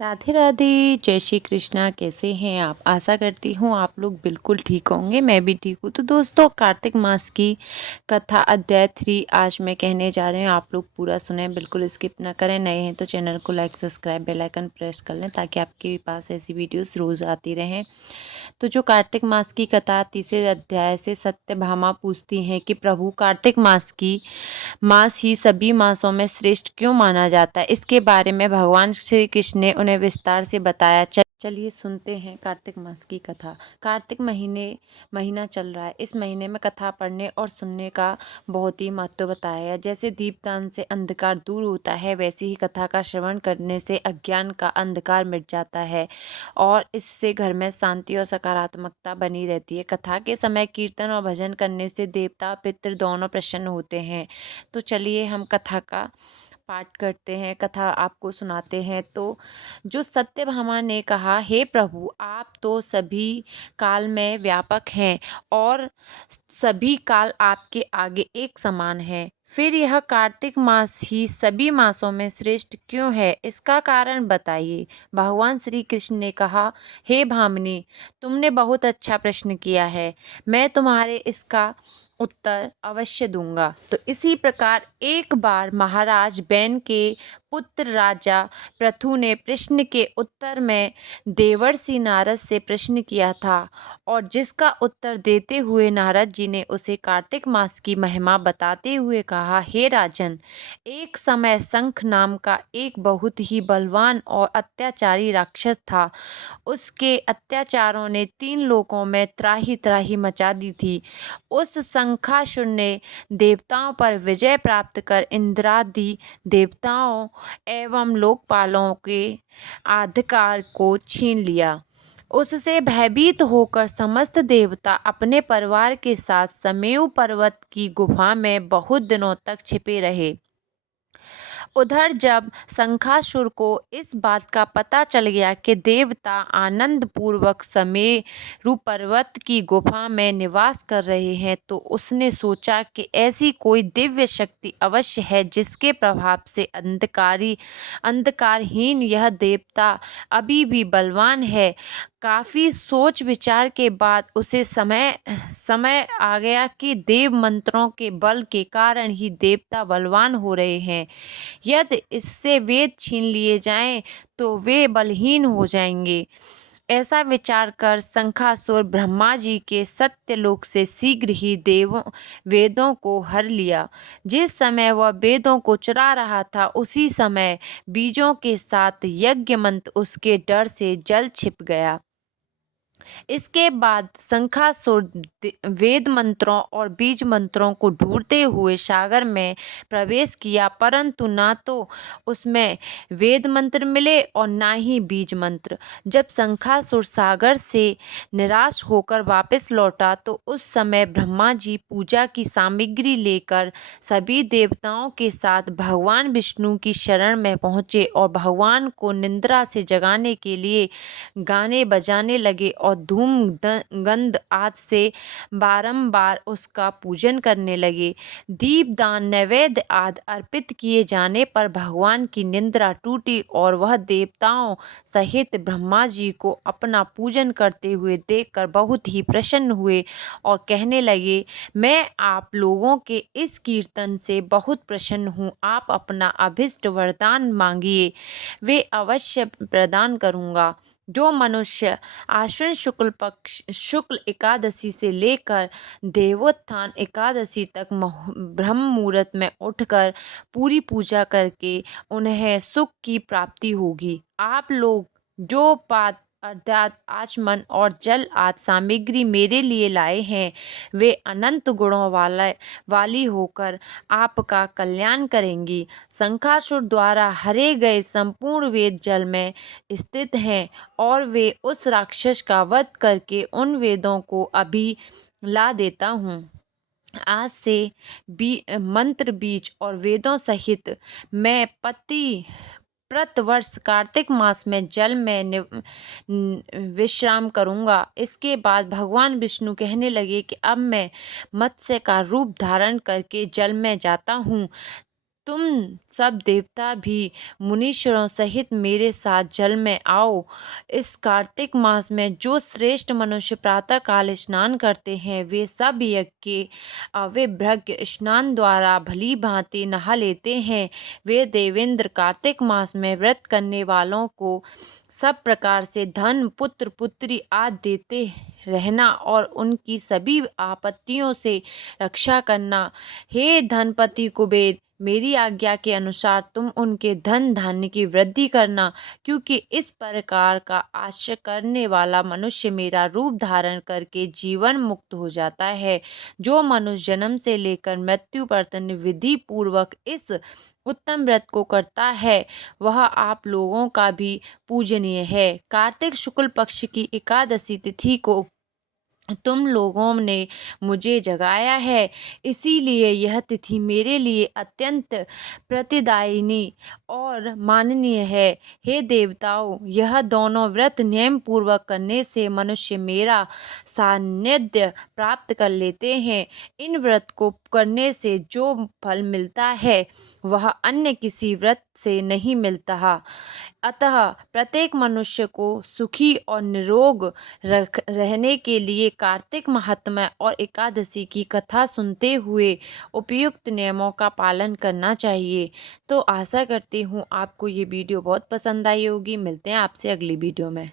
राधे राधे, जय श्री कृष्णा। कैसे हैं आप? आशा करती हूँ आप लोग बिल्कुल ठीक होंगे। मैं भी ठीक हूँ। तो दोस्तों, कार्तिक मास की कथा अध्याय 3 आज मैं कहने जा रहे हैं। आप लोग पूरा सुने, बिल्कुल स्किप ना करें। नए हैं तो चैनल को like, subscribe, bell icon press कर लें ताकि आपके पास ऐसी वीडियोस रोज़ आती रहें। तो जो कार्तिक मास की कथा 3 अध्याय से सत्यभामा पूछती हैं कि प्रभु, कार्तिक मास ही सभी मासों में श्रेष्ठ क्यों माना जाता है? इसके बारे में भगवान श्री कृष्ण ने उन्हें विस्तार से बताया। चलिए सुनते हैं कार्तिक मास की कथा। कार्तिक महीना चल रहा है। इस महीने में कथा पढ़ने और सुनने का बहुत ही महत्व बताया है। जैसे दीपदान से अंधकार दूर होता है, वैसे ही कथा का श्रवण करने से अज्ञान का अंधकार मिट जाता है और इससे घर में शांति और सकारात्मकता बनी रहती है। कथा के समय कीर्तन और भजन करने से देवता पितृ दोनों प्रसन्न होते हैं। तो चलिए हम कथा का पाठ करते हैं, कथा आपको सुनाते हैं। तो जो सत्यभामा ने कहा, हे प्रभु, आप तो सभी काल में व्यापक हैं और सभी काल आपके आगे एक समान है। फिर यह कार्तिक मास ही सभी मासों में श्रेष्ठ क्यों है? इसका कारण बताइए। भगवान श्री कृष्ण ने कहा, हे भामिनी, तुमने बहुत अच्छा प्रश्न किया है। मैं तुम्हारे इसका उत्तर अवश्य दूंगा। तो इसी प्रकार एक बार महाराज बैन के पुत्र राजा पृथु ने प्रश्न के उत्तर में देवर्षि नारद से प्रश्न किया था और जिसका उत्तर देते हुए नारद जी ने उसे कार्तिक मास की महिमा बताते हुए कहा, हे राजन, एक समय शंख नाम का एक बहुत ही बलवान और अत्याचारी राक्षस था। उसके अत्याचारों ने 3 लोकों में त्राही त्राही मचा दी थी। उस शंखासुर ने देवताओं पर विजय प्राप्त कर इंद्रादि देवताओं एवं लोकपालों के अधिकार को छीन लिया। उससे भयभीत होकर समस्त देवता अपने परिवार के साथ समेऊ पर्वत की गुफा में बहुत दिनों तक छिपे रहे। उधर जब शंखासुर को इस बात का पता चल गया कि देवता आनंद पूर्वक समेरु पर्वत की गुफा में निवास कर रहे हैं, तो उसने सोचा कि ऐसी कोई दिव्य शक्ति अवश्य है जिसके प्रभाव से अंधकारहीन यह देवता अभी भी बलवान है। काफी सोच विचार के बाद उसे समय आ गया कि देव मंत्रों के बल के कारण ही देवता बलवान हो रहे हैं। यदि इससे वेद छीन लिए जाएं तो वे बलहीन हो जाएंगे। ऐसा विचार कर शंखासुर ब्रह्मा जी के सत्यलोक से शीघ्र ही वेदों को हर लिया। जिस समय वह वेदों को चुरा रहा था, उसी समय बीजों के साथ यज्ञ मंत्र उसके डर से जल छिप गया। इसके बाद शंखासुर वेद मंत्रों और बीज मंत्रों को ढूंढते हुए सागर में प्रवेश किया, परंतु ना तो उसमें वेद मंत्र मिले और ना ही बीज मंत्र। जब शंखासुर सागर से निराश होकर वापस लौटा, तो उस समय ब्रह्मा जी पूजा की सामग्री लेकर सभी देवताओं के साथ भगवान विष्णु की शरण में पहुँचे और भगवान को निद्रा से जगाने के लिए गाने बजाने लगे और धूम गंध आदि से बारंबार उसका पूजन करने लगे। दीपदान नैवेद्य आदि अर्पित किए जाने पर भगवान की निद्रा टूटी और वह देवताओं सहित ब्रह्मा जी को अपना पूजन करते हुए देखकर बहुत ही प्रसन्न हुए और कहने लगे, मैं आप लोगों के इस कीर्तन से बहुत प्रसन्न हूँ। आप अपना अभिष्ट वरदान मांगिए, वे अवश्य प्रदान करूँगा। जो मनुष्य आश्विन शुक्ल एकादशी से लेकर देवोत्थान एकादशी तक ब्रह्म मुहूर्त में उठकर पूरी पूजा करके उन्हें सुख की प्राप्ति होगी। आप लोग जो पात अर्थात आचमन और जल आदि सामग्री मेरे लिए लाए हैं, वे अनंत गुणों वाली होकर आपका कल्याण करेंगी। शंखासुर द्वारा हरे गए संपूर्ण वेद जल में स्थित हैं और वे उस राक्षस का वध करके उन वेदों को अभी ला देता हूँ। आज से मंत्र बीज और वेदों सहित मैं प्रतिवर्ष कार्तिक मास में जल में विश्राम करूंगा। इसके बाद भगवान विष्णु कहने लगे कि अब मैं मत्स्य का रूप धारण करके जल में जाता हूँ। तुम सब देवता भी मुनीश्वरों सहित मेरे साथ जल में आओ। इस कार्तिक मास में जो श्रेष्ठ मनुष्य प्रातः काल स्नान करते हैं वे सब यज्ञ के अविभ्रग्य स्नान द्वारा भली भांति नहा लेते हैं। वे देवेंद्र कार्तिक मास में व्रत करने वालों को सब प्रकार से धन पुत्र पुत्री आदि देते रहना और उनकी सभी आपत्तियों से रक्षा करना। हे धनपति कुबेर, मेरी आज्ञा के अनुसार तुम उनके धन धान्य की वृद्धि करना, क्योंकि इस प्रकार का आश्चर्य करने वाला मनुष्य मेरा रूप धारण करके जीवन मुक्त हो जाता है। जो मनुष्य जन्म से लेकर मृत्यु पर्यंत विधि पूर्वक इस उत्तम व्रत को करता है वह आप लोगों का भी पूजनीय है। कार्तिक शुक्ल पक्ष की एकादशी तिथि को तुम लोगों ने मुझे जगाया है, इसीलिए यह तिथि मेरे लिए अत्यंत प्रतिदायिनी और माननीय है। हे देवताओं, यह दोनों व्रत नियम पूर्वक करने से मनुष्य मेरा सान्निध्य प्राप्त कर लेते हैं। इन व्रत को करने से जो फल मिलता है वह अन्य किसी व्रत से नहीं मिलता। अतः प्रत्येक मनुष्य को सुखी और निरोग रहने के लिए कार्तिक महात्म्य और एकादशी की कथा सुनते हुए उपयुक्त नियमों का पालन करना चाहिए। तो आशा करती हूँ आपको ये वीडियो बहुत पसंद आई होगी। मिलते हैं आपसे अगली वीडियो में।